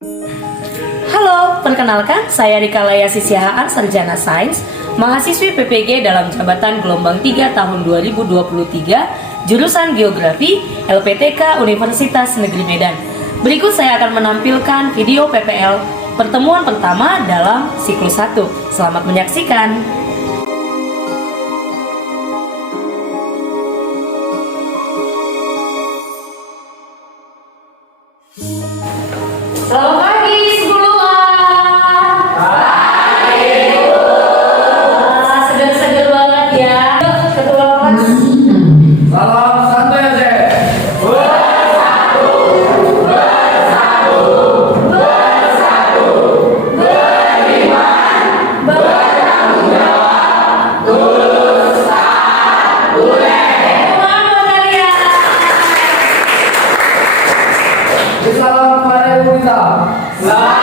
Halo, perkenalkan saya Rika Laya Sisihaan, Sarjana Sains, mahasiswi PPG dalam jabatan gelombang 3 tahun 2023, jurusan Geografi, LPTK Universitas Negeri Medan. Berikut saya akan menampilkan video PPL pertemuan pertama dalam siklus 1. Selamat menyaksikan. Selamat pagi sekolah. Pagi Bu. Seger-seger banget ya. Yuk ketua kelas. Salam santai aja. Salam kepada Ibu kita. Selamat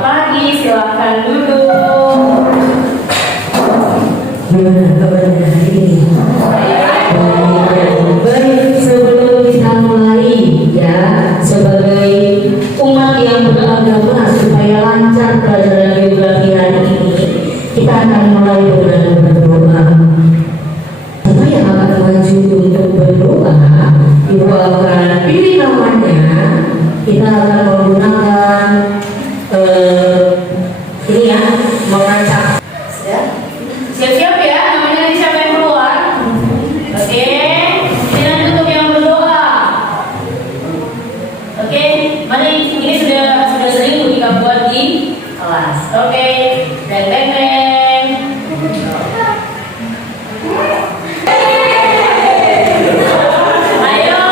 pagi, silakan duduk. Gimana kabarnya hari ini? Baik, sebelum kita mulai ya, sebagai umat yang beragama supaya lancar pelajaran geografi hari ini, kita akan mulai dengan berdoa. Siapa yang akan maju untuk berdoa, Ibu akan pilih namanya. Kita akan menggunakan ini ya, mengacak. Siap-siap ya, namanya nanti siapa yang keluar. Oke, ini nanti untuk yang berdoa. Oke, mana ini sudah sering kita buat di kelas. Oke, deng. Ayo,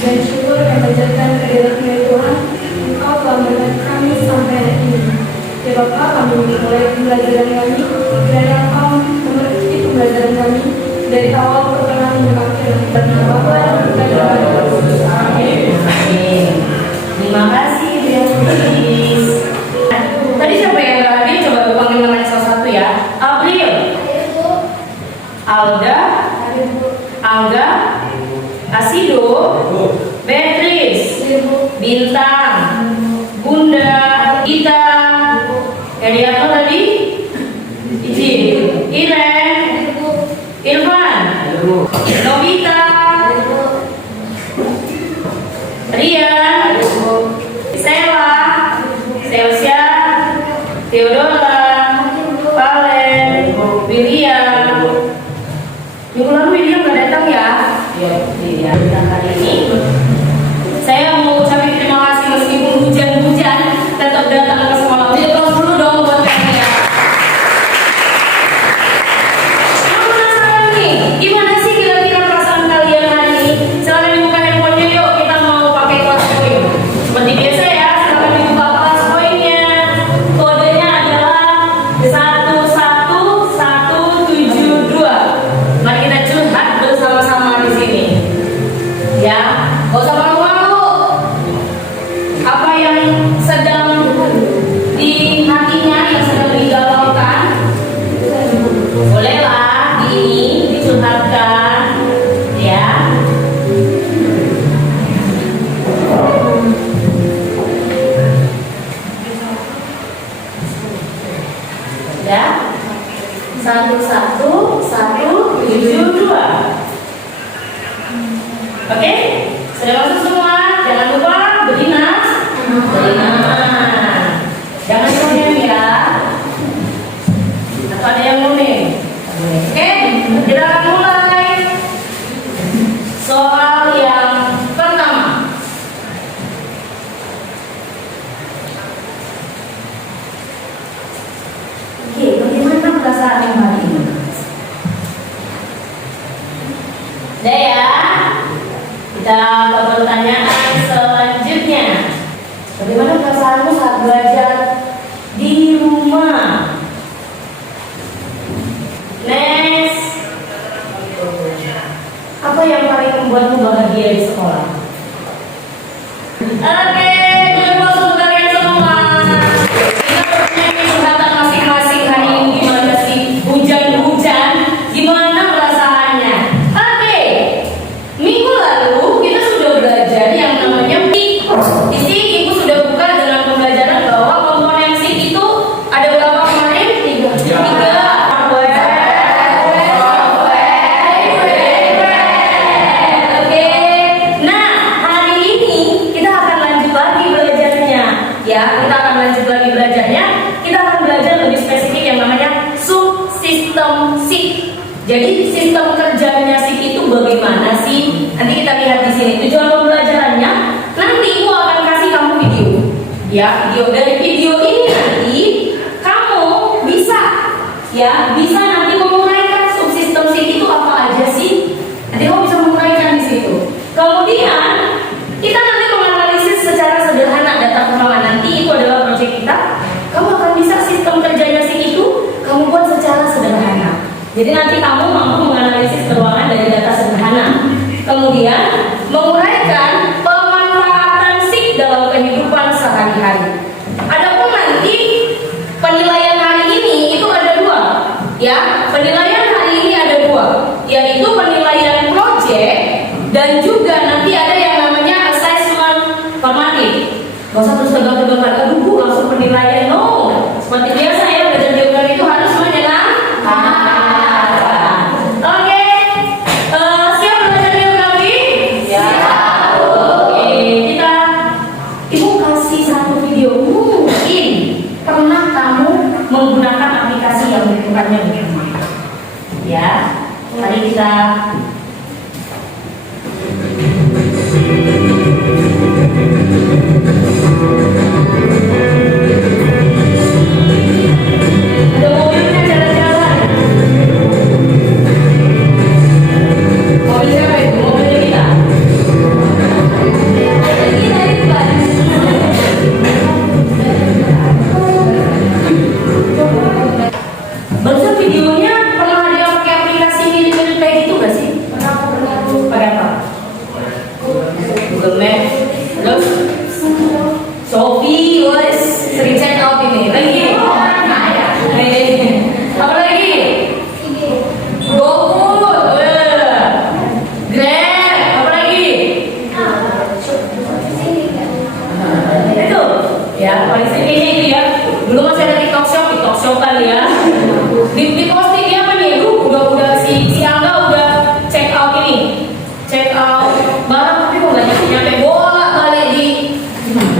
Dan syukur dan menjadikan kehadiran Tuhan, Engkau telah memberikan kami sampai hari ini. Ya Bapa, kami mulai pembelajaran kami, kiranya Engkau memberkati pembelajaran kami dari awal perkenalan hingga akhir. Dan Bapa dan Amin. Terima kasih Ibu yang Kudus. Tadi siapa yang nggak hadir? Coba gue panggil namanya salah satu ya. April, Alda, Angga, Asido, Beatrice, Bintang, Bunda, Gita, dari apa tadi? Iji, Iren, Irfan, Novita, Rian, Sela, Selsia, Theodora, Valen, William. Minggu lalu William nggak datang ya? Ya, William datang hari ini. Saya mau ucapin terima kasih meskipun hujan-hujan tetap datang ke sekolah. Jadi kelas dulu dong buat kalian. Aku penasaran nih, gimana sih kira-kira perasaan kalian hari ini? Silakan dibuka handphonenya yuk, kita mau pakai kelas poin. Seperti biasa ya, silakan dibuka kelas poinnya. Kodenya adalah 11172. Mari kita curhat bersama-sama di sini. Ya, gak usah malu-malu. Apa yang sedang di hatinya, yang sedang digalaukan, bolehlah ini dicurhatkan, ya. Ya, 11172. Oke, sudah masuk semua. Jangan lupa beri nama. Jangan ngomong ya. Atau ada yang ngomong. Oke, kita akan mulai. Soal yang pertama. Oke, bagaimana perasaan yang hari ini? Udah ya. Kita ke pertanyaan selanjutnya. Bagaimana perasaanmu saat belajar di rumah? Next. Apa yang paling membuatmu bahagia di sekolah? Oke, terima kasih untuk kalian semua. ya kita akan lanjut lagi belajarnya. Kita akan belajar lebih spesifik yang namanya subsistem SIK. Jadi sistem kerjanya SIK itu bagaimana sih? Nanti kita lihat di sini. Tujuan pembelajarannya nanti aku akan kasih kamu video. Ya, video dari video ini nanti kamu bisa nanti menguraikan subsistem SIK itu apa aja sih? Nanti kamu bisa menguraikan di situ. Kemudian kita nanti menganalisis secara sederhana data keuangan. Nanti itu adalah proyek kita. Kamu akan bisa sistem kerjanya SIK itu kamu buat secara sederhana. Jadi nanti kamu mampu menganalisis keuangan dari data sederhana. Kemudian menguraikan pemanfaatan SIK dalam kehidupan sehari-hari. Adapun nanti penilaian hari ini itu ada dua, ya. Penilaian hari ini ada dua, yaitu penilaian proyek dan juga nanti ada yang namanya assessment formatif. Gak usah terus tegang-tegang, aduh bu langsung penilaian, no. Seperti biasa ya, belajar geografi itu harus menyenangkan. Oke, siap belajar geografi? Siap. Oke, ibu kasih satu video. Mungkin pernah kamu menggunakan aplikasi yang bentukannya begini. Ya, mari kita. Ada mobilnya jalan-jalan. Mobil siapa itu? Mobilnya kita. Kita itu kan. Barusan videonya pernah ada yang pakai aplikasi mirip-mirip kayak gitu gak sih? Pakai apa? Google Map. Terus Shopee, wes sering check out ini. Lagi? Apa lagi? GoFood, Grab, apa lagi? Itu, ya paling sering itu ya. Dulu masih ada TikTok Shop kali ya. Di posting dia apa nih? Udah si Angga udah check out ini, check out barang tapi kok nggak nyampe bola balik di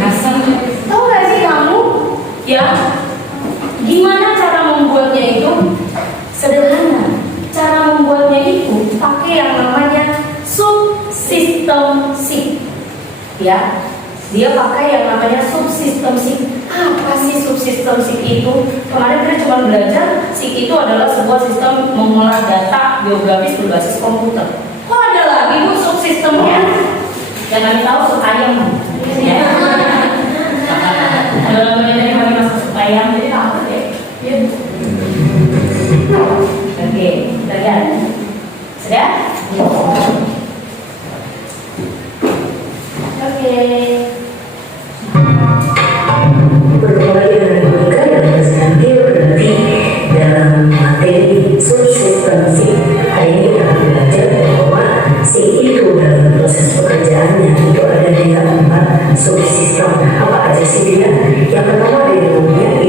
asam. Tahu nggak sih kamu? Ya, gimana cara membuatnya itu? Sederhana. Cara membuatnya itu pakai yang namanya subsistem SIK. Ya, dia pakai yang namanya subsistem SIK. Apa sih subsistem SIK itu? Kemarin kita cuma belajar SIK itu adalah sebuah sistem mengolah data geografis berbasis komputer. Kok ada lagi bu subsistemnya? Jangan tahu sup ayam. Ya. Ada namanya dari kami masak sup ayam, jadi takut ya. Ya. Oke, kita lihat. Sudah? Oke. Bertemu lagi dengan Monica dan Mas Geografi dalam materi subsistem SIK. Hari ini kita akan belajar bahwa SIK itu dalam proses pekerjaannya itu ada di 4 subsistem. Apa aja sih dia? Yang pertama dari umumnya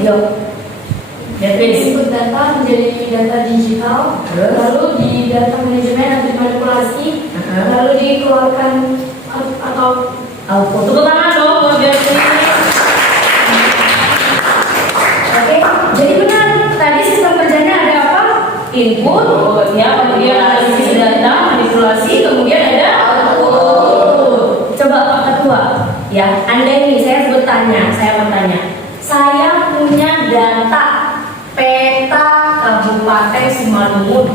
Ayo. Beatrice. Input data menjadi data digital, Terus? lalu di data manajemen dan dimanipulasi, lalu dikeluarkan atau Output. Tepuk tangan dong buat Beatrice. Oke, jadi benar. Tadi sistem kerjanya ada apa? Input, ya, kemudian analisis data, manipulasi, kemudian ada output. Coba Pak Ketua, ya, Anda ini saya bertanya, saya punya data peta Kabupaten Simalungun,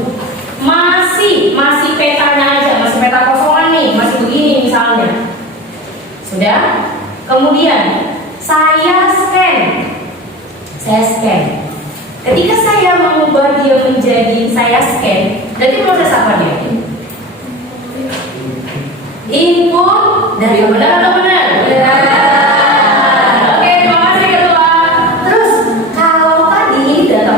masih petanya aja, masih peta kosongan nih, masih begini misalnya, sudah. Kemudian saya scan. Ketika saya mengubah dia menjadi saya scan, berarti proses apa dia? Input dari benar atau benar? Oke, terima kasih Ketua. Terus kalau tadi ini data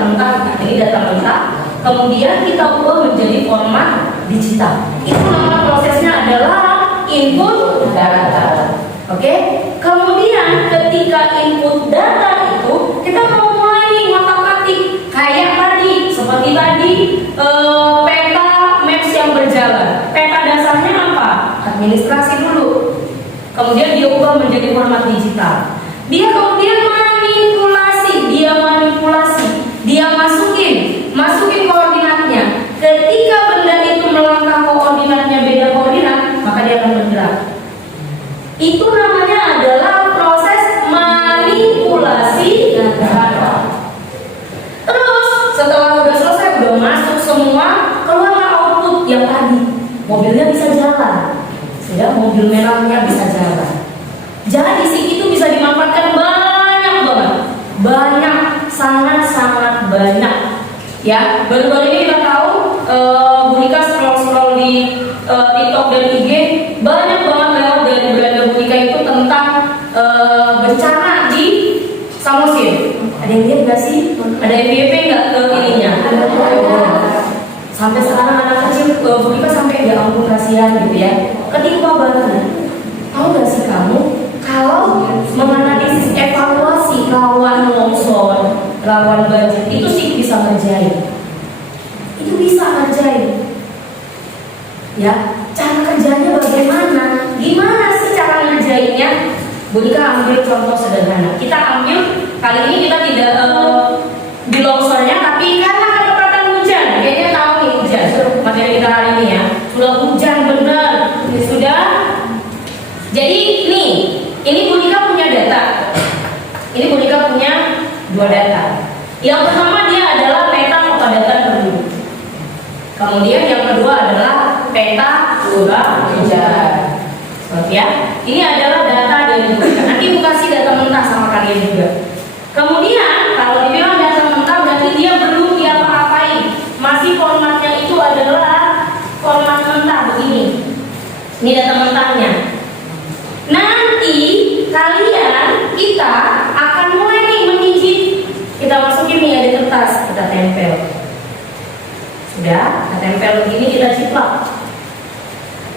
mentah, kemudian kita ubah menjadi format digital. Itu nama prosesnya adalah input data. Oke, kemudian ketika input data itu kita mau mulai nih ngotak-atik kayak tadi, seperti tadi peta maps yang berjalan. Peta dasarnya apa? Administrasi dulu. Kemudian dia ubah menjadi format digital. Dia kemudian manipulasi, dia masukin koordinatnya. Ketika benda itu melangkah koordinatnya beda koordinat, maka dia akan bergerak. Itu namanya adalah proses manipulasi data. Terus setelah udah selesai, udah masuk semua, keluarlah output yang tadi. Mobilnya bisa jalan, sudah, mobil merahnya bisa jalan. Jadi si itu bisa dimanfaatkan banyak, sangat banyak. Ya, baru-baru ini kita tahu Bu Rika scroll di TikTok dan IG banyak banget lewat dari beranda Bu Rika itu tentang bencana di Samosir. Ada yang lihat nggak sih? Ada FYP nggak ke ininya? Sampai sekarang anak kecil Bu Rika sampai ya ampun kasihan gitu ya. Ketimpa banget. Tahu nggak sih kamu kalau menganalisis evaluasi rawan longsor, rawan banjir itu sih bisa ngerjain. Ya, cara kerjanya bagaimana? Gimana sih cara ngerjainnya? Bu Rika ambil contoh sederhana. Kita ambil kali ini kita tidak di longsornya, tapi karena ketepatan hujan, kayaknya tahu nih hujan. Materi kita hari ini ya, sudah hujan benar, sudah. Jadi ini Bu Rika punya data. Ini Bu Rika punya dua data. Yang pertama dia adalah peta kepadatan penduduk. Kemudian yang kedua adalah peta curah hujan. Ya, ini adalah data dari Bu Rika. Nanti Bu kasih data mentah sama kalian juga. Kemudian kalau dibilang data mentah berarti dia belum diapa-apain. Masih formatnya itu adalah format mentah begini. Ini data mentahnya. Nanti kita akan mulai nih menyicip. Kita masukin nih ada kertas, kita tempel. Sudah, kita tempel begini, kita ciplak.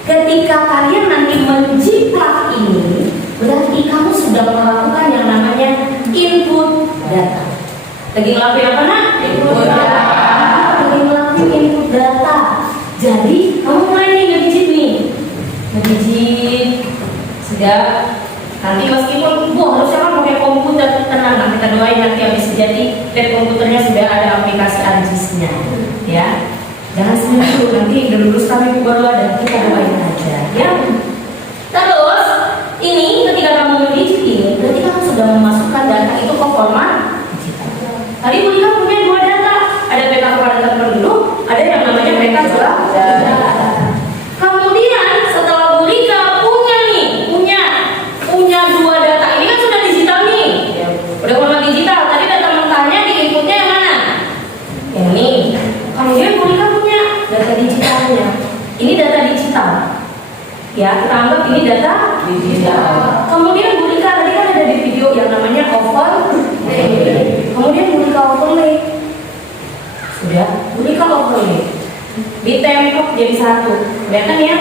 Ketika kalian nanti menciplak ini, berarti kamu sudah melakukan yang namanya input data. Lagi ngelakuin apa nak? Input data. Lagi ngelakuin input data. Jadi kamu mulai nih ngedijit nih. Ngedijit. Sudah. Nanti meskipun harusnya kan pakai komputer, tenang, nah kita doain nanti habis jadi dan komputernya sudah ada aplikasi ARGIS-nya, ya. Jangan sendiri, nanti udah lulus kami baru ada, kita doain aja, ya. Terus ini ketika kamu ngedit ini, berarti kamu sudah memasukkan data itu ke format digital. Tadi Bu Rika punya dua data, ada peta kepadatan penduduk, ada yang namanya peta curah hujan. Kemudian setelah Bu Rika punya dua data ini kan sudah digital nih, udah format digital. Tadi data mentahnya di inputnya yang mana? Yang ini. Kemudian Bu Rika punya data digitalnya. Ini data digital. Ya, kita anggap ini data digital. Kemudian Bu Rika tadi kan ada di video yang namanya overlay. Kemudian Bu Rika overlay. Sudah, Bu Rika overlay. Ditempel jadi satu. Kelihatan ya?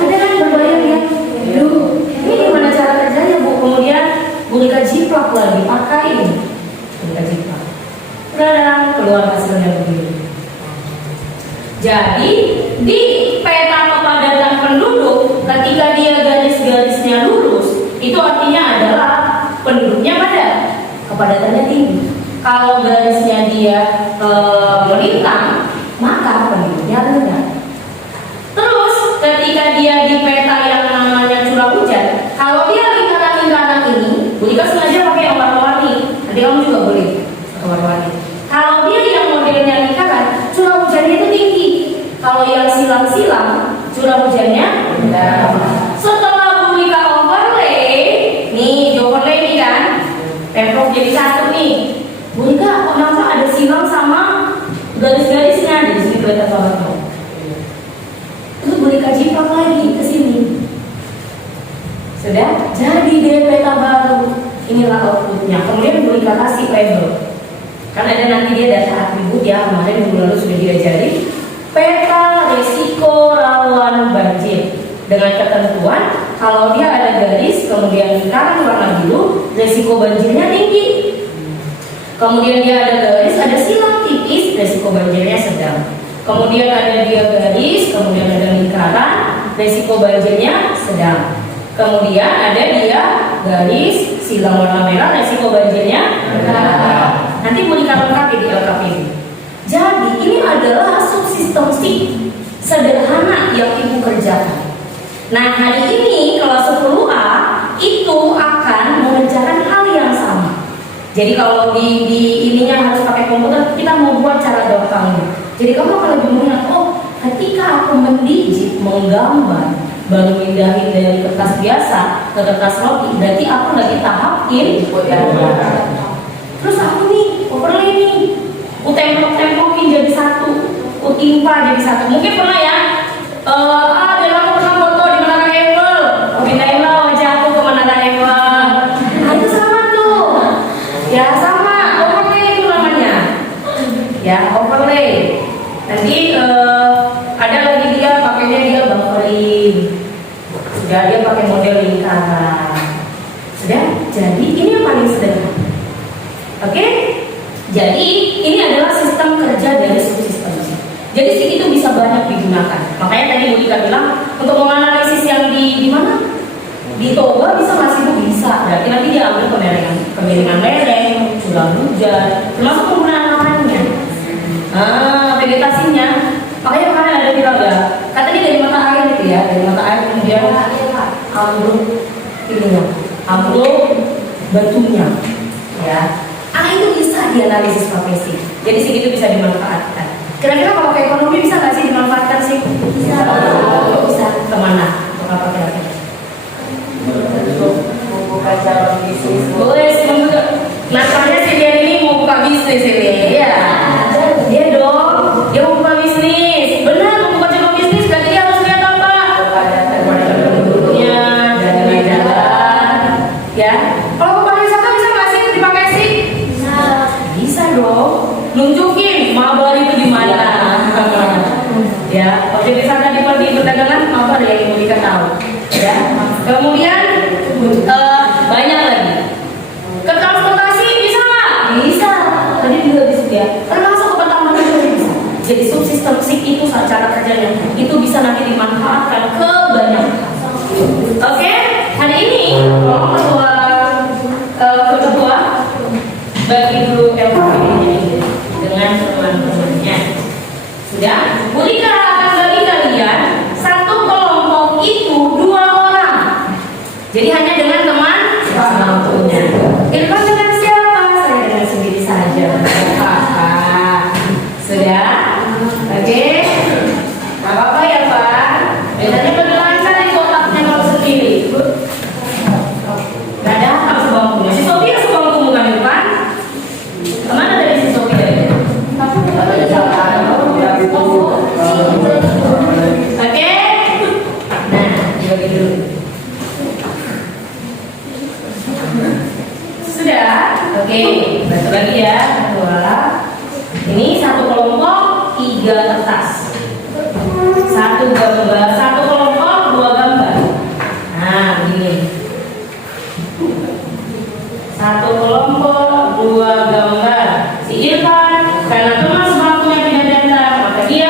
Ada kan berbayar ya? Ini gimana cara kerjanya Bu? Kemudian Bu Rika jiplak jiplak lagi, pakain. Gulika jiplak. Udah keluar hasilnya begini. Jadi di peta kepadatan penduduk, ketika dia garis-garisnya lurus, itu artinya adalah penduduknya padat, kepadatannya tinggi. Kalau garisnya dia melintang, maka penduduknya rendah. Terus ketika dia di peta yang namanya curah hujan, kalau dia lingkaran-lingkaran ini, Gulika sengaja pakai yang warna-warni. Nanti kamu juga boleh warna-warni. Kalau dia yang modelnya lingkaran, curah hujannya itu tinggi. Kalau yang silang-silang, curah hujannya rendah. Setelah Gulika overlay, nih overlay nih kan, pemprov jadi satu nih. Gulika kenapa ada silang sama garis-garisnya di sini kelihatan banget dong. Itu Gulika jiplak lagi ke sini. Sudah jadi deh peta baru. Inilah outputnya. Kemudian Gulika kasih label. Karena ada nanti dia data atribut ya, kemarin minggu lalu sudah diajari. Peta resiko rawan banjir dengan ketentuan kalau dia ada garis kemudian lingkaran warna biru, resiko banjirnya tinggi. Kemudian dia ada garis, ada silang tipis, resiko banjirnya sedang. Kemudian ada dia garis, kemudian ada lingkaran, resiko banjirnya sedang. Kemudian ada dia garis, silang warna merah, resiko banjirnya rendah. Nanti mau dilengkapi di LKPD. Jadi ini adalah subsistem C sederhana yang ibu kerjakan. Nah hari ini kelas 10A itu akan mengerjakan hal yang sama. Jadi kalau di ininya harus pakai komputer, kita mau buat cara gampangnya. Jadi kamu akan lebih mengingat, oh ketika aku mendigit, menggambar, baru pindahin dari kertas biasa ke kertas roti, berarti aku lagi tahap input ya. Terus aku nih overlay nih, tempokin jadi satu, timpa jadi satu. Mungkin pernah ya, dan aku pernah foto di Menara Eiffel, pindahinlah wajahku ke Menara Eiffel. Nah itu sama tuh, ya sama overlay itu namanya, ya overlay. Nanti ada lagi dia pakainya dia buffering, sudah dia pakai model lingkaran, sudah. Jadi ini yang paling sederhana. Oke? Jadi ini adalah sistem kerja dari subsistem. Jadi sih itu bisa banyak digunakan. Makanya tadi Gulika bilang untuk menganalisis yang di mana? Di Toba bisa nggak sih? Bisa. Berarti nanti dia ambil kemiringan lereng, curah hujan, termasuk penggunaan lahannya, vegetasinya. Makanya kemarin ada bilang ya, katanya dari mata air itu ya, dari mata air kemudian ambruk ininya, ambruk batunya, ya. Itu bisa dianalisis profesi. Jadi segitu bisa dimanfaatkan. Kira-kira kalau ke ekonomi bisa nggak sih dimanfaatkan sih? Bisa. Bisa. Kemana? Untuk apa kira-kira? Mau buka cabang bisnis. Boleh sih. Nasalnya si dia ini mau buka bisnis ini. Ya. Dia dong. Dia mau buka bisnis. Benar mau buka cabang bisnis. Berarti dia harus lihat apa? Penduduknya, jalan-jalan. Ya. Kalau buka wisata bisa nggak sih dipakai sih? Bisa dong, nunjukin mabar itu di mana. Ya, objek wisata di perdagangan mabar yang Gulika tahu. Ya, kemudian banyak lagi. Ke transportasi bisa nggak? Bisa. Tadi juga disebut ya. Termasuk ke pertambangan juga bisa. Jadi subsistem SIK itu cara kerjanya itu bisa nanti dimanfaatkan ke banyak. Oke, hari ini ketua bagi dulu LKPD dengan teman-temannya. Sudah, Gulika akan bagi kalian satu kelompok itu 2 orang. Jadi hanya dengan teman satunya. Irfan dengan siapa? Saya dengan sendiri saja. Sudah, oke. Nah, apa ya Pak? Biasanya berlancar di kotaknya kalau sendiri. Gak ada apa sebangkunya. Si Sophia sebangku bukan Irfan. Kemana dari si Sophia dari? Oke. Nah, dibagi dulu. Sudah? Oke, baca lagi ya. 2. Ini satu kelompok 3 kertas. Satu gambar, satu kelompok 2 gambar. Nah, begini. Satu kelompok 2 gambar. Si Irfan karena teman sebangkunya tidak datang, maka dia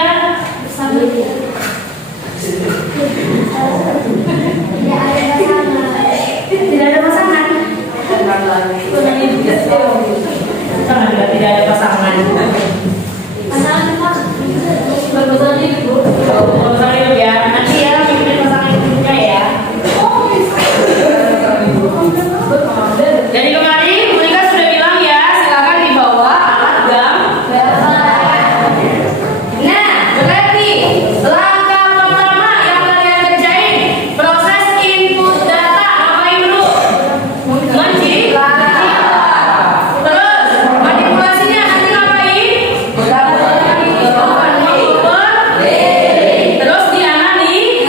tidak ada pasangan. Tidak ada pasangan. Berbesar ya. Nanti ya pilih pasangan hidupnya ya. Jadi kemarin Bu Rika sudah bilang ya, silakan dibawa alat gambar. Nah, berarti langkah pertama yang kalian kerjain proses input data. Ngapain dulu? Terus manipulasinya nanti ngapain? Terus dianalisis.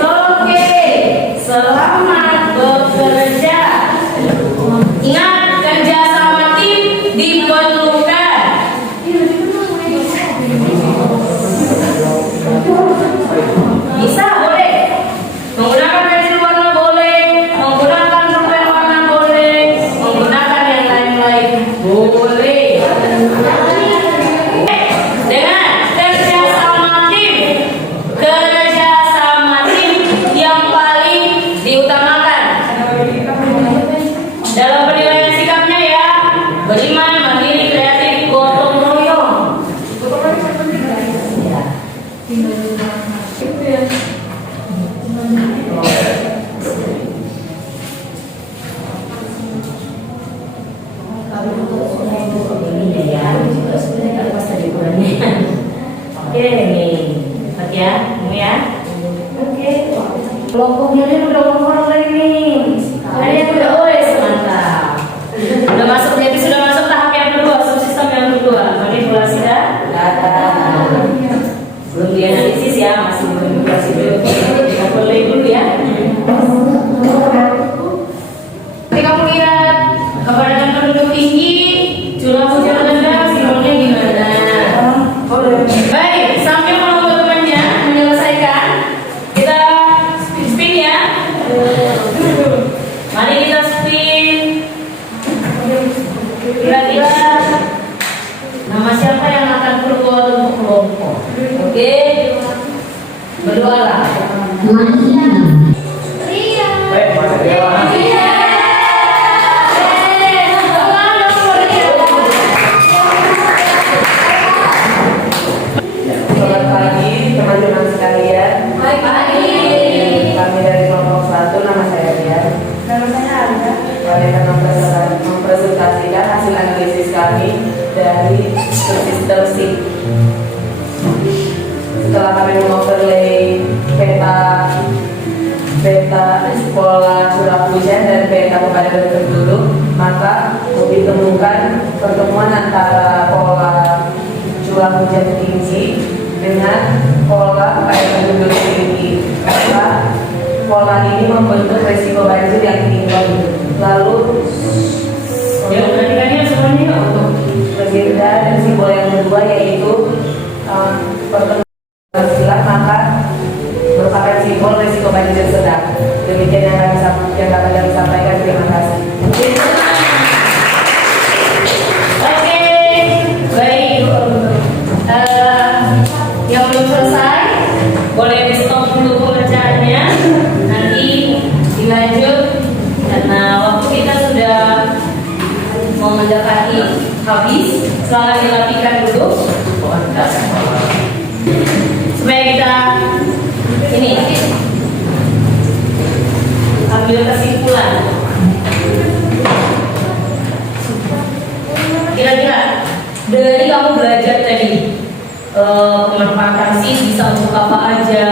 Oke, selamat bekerja. Ingat, kerja sama tim diperlukan. Bisa, boleh. Menggunakan pensil warna boleh, menggunakan pulpen warna boleh, menggunakan yang lain-lain boleh. Dengan kerja sama tim yang paling diutamakan dalam penilaian sikapnya ya, beriman, mandiri, kreatif, gotong royong. Ini ya, sebenarnya pas tadi ukurannya. Oke nih, lihat ya, ini ya. Oke, kelompoknya ini udah ngomong lagi nih. Ada yang udah wes mantap. Sudah masuk tahap yang kedua, subsistem yang kedua, manipulasi data. Belum dianalisis ya, masih manipulasi dulu. Kita play dulu ya. Ketika melihat kepadatan penduduk tinggi, curah hujan rendah, simbolnya gimana? Baik, sambil menunggu temannya menyelesaikan, kita spin ya. Mari kita spin. Kira-kira nama siapa yang akan keluar untuk kelompok? Oke, berdoalah. Baik, Mas Dewa. Selamat pagi teman-teman sekalian. Kami dari kelompok 1, nama saya Rian. Kami akan mempresentasikan hasil analisis kami dari subsistem SIG. Setelah kami mengoverlay peta pola curah hujan dan peta kepadatan penduduk, maka ditemukan pertemuan antara pola curah hujan tinggi dengan pola kepadatan penduduk tinggi. Maka pola ini membentuk resiko banjir yang tinggi. Lalu Ya, perhatikannya semuanya untuk berbeda dan simbol yang kedua yaitu pertemuan silat, maka merupakan simbol resiko banjir sedang. Demikian yang dapat kami sampaikan. Terima kasih. Oke, baik. Yang belum selesai boleh di stop dulu pengerjaannya. Nanti dilanjut karena waktu kita sudah mau mendekati habis. Silakan dilatihkan dulu supaya kita ini ambil kesimpulan. Kira-kira dari kamu belajar tadi pemanfaatan SIG bisa untuk apa aja,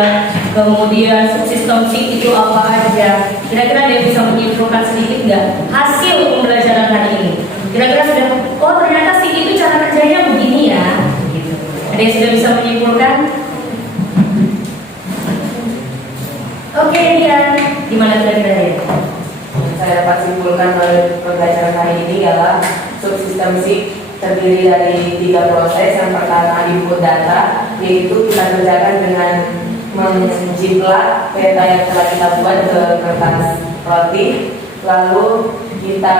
kemudian subsistem SIG itu apa aja, kira-kira dia bisa menyimpulkan sedikit nggak hasil pembelajaran hari ini? Kira-kira sudah, oh ternyata SIG itu cara kerjanya begini ya gitu. Ada yang sudah bisa menyimpulkan? Oke, Rian, gimana kira-kira ya? Saya dapat simpulkan melalui pembelajaran hari ini ialah subsistem SIG terdiri dari 3 proses. Yang pertama input data, yaitu kita kerjakan dengan menjiplak peta yang telah kita buat ke kertas roti. Lalu kita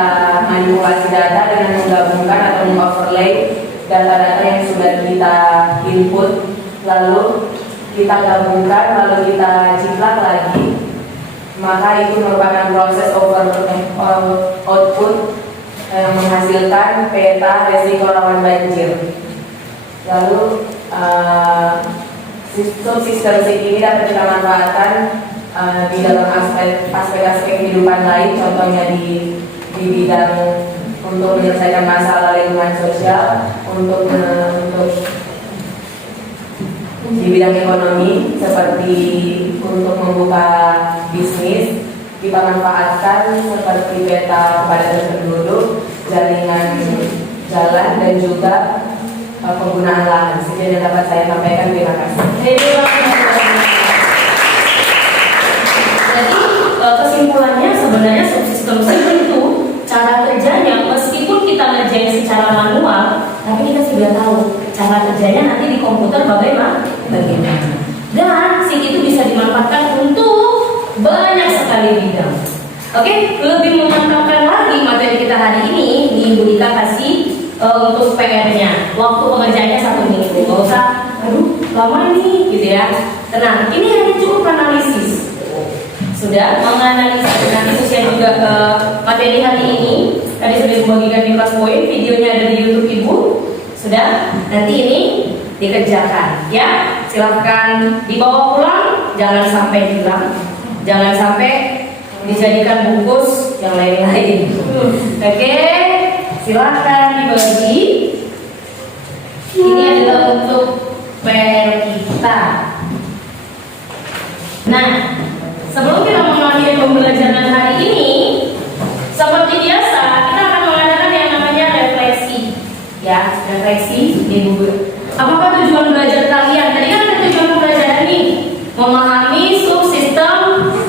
manipulasi data dengan menggabungkan atau mengoverlay data-data yang sudah kita input, lalu kita gabungkan, lalu kita jiplak lagi, maka itu merupakan proses output yang menghasilkan peta resiko rawan banjir. Lalu subsistem ini dapat kita manfaatkan di dalam aspek-aspek kehidupan lain, contohnya di bidang untuk menyelesaikan masalah lingkungan sosial, untuk di bidang ekonomi seperti untuk membuka bisnis, kita manfaatkan seperti peta kepadatan penduduk, jaringan jalan, dan juga penggunaan lahan. Sekian yang dapat saya sampaikan. Terima kasih. Jadi kesimpulannya sebenarnya subsistem itu cara kerjanya, meskipun kita ngerjain secara manual, tapi kita sudah tahu cara kerjanya nanti di komputer bagaimana. Dan SIG itu bisa dimanfaatkan untuk banyak sekali bidang. Oke, lebih memantapkan lagi materi kita hari ini, Ibu Dika kasih untuk PR-nya. Waktu pengerjaannya 1 minggu. Gak usah, aduh lama ini, gitu ya. Tenang, ini hanya cukup analisis. Sudah menganalisis, nanti usia juga materi hari ini. Tadi sudah dibagikan di kelas poin, videonya ada di YouTube Ibu. Sudah, nanti ini dikerjakan, ya. Silahkan dibawa pulang, jangan sampai hilang, jangan sampai dijadikan bungkus yang lain-lain. Oke, silahkan dibagi. Ini adalah untuk PR kita. Nah, sebelum kita mengakhiri pembelajaran hari ini, seperti biasa kita akan mengadakan yang namanya refleksi, ya, refleksi di buku. Apakah tujuan belajar kalian? Tadi kan ada tujuan pembelajaran nih, memahami subsistem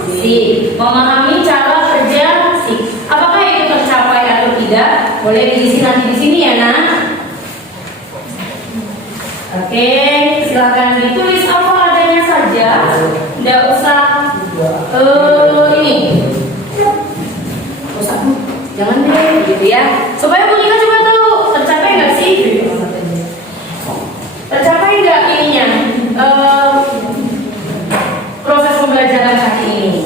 SIG, memahami cara kerja SIG. Apakah itu tercapai atau tidak? Boleh diisi nanti di sini ya, Nak. Oke, silakan ditulis apa adanya saja, tidak usah ini, usah, jangan deh, gitu ya. Supaya Bu Dika juga tahu tercapai nggak sih? Tercapai nggak ininya? Proses pembelajaran hari ini.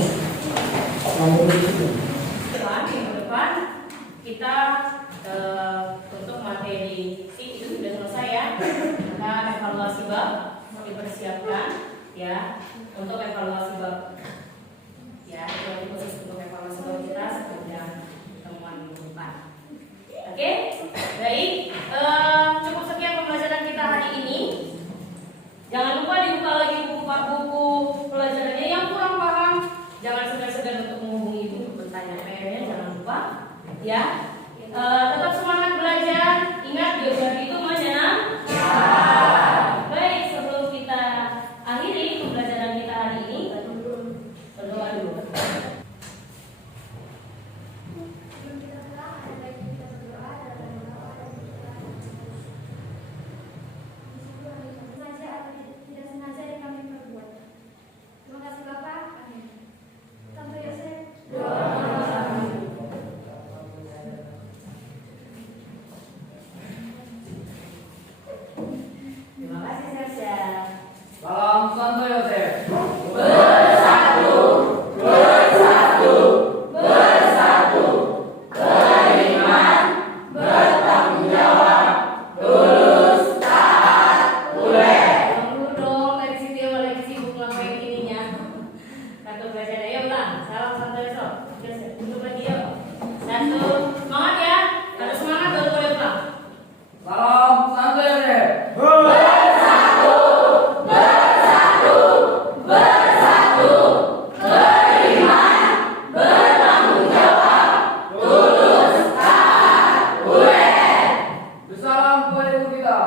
Minggu depan kita untuk materi SIG itu sudah selesai ya. Kita evaluasi bab, dipersiapkan ya untuk evaluasi bab. Ya, itu khusus untuk evaluasi bab kita sepanjang temuan minggu depan. Oke, baik. Cukup sekian pembelajaran kita hari ini. Jangan lupa dibuka lagi buku pelajarannya. Yang kurang paham, jangan segan-segan untuk menghubungi Ibu untuk bertanya. PR-nya jangan lupa, ya. Tetap semangat belajar. Ingat, geografi itu menyenangkan. Baik, sebelum kita akhiri pembelajaran kita hari ini, berdoa dulu. Terima kasih, Sasha. Salam Santo Yosef. Bersatu, bersatu, bersatu, beriman, bertanggung jawab, lulus, taat, ulet. Tunggu dong, tadi Siti lagi sibuk ngelakuin ininya. Satu belajar, ayo ulang. Salam Santo Yosef. Untuk lagi yuk. Satu, semangat ya. Harus semangat baru boleh pulang. Salam Santo Yosef. Salam kepada ibu kita.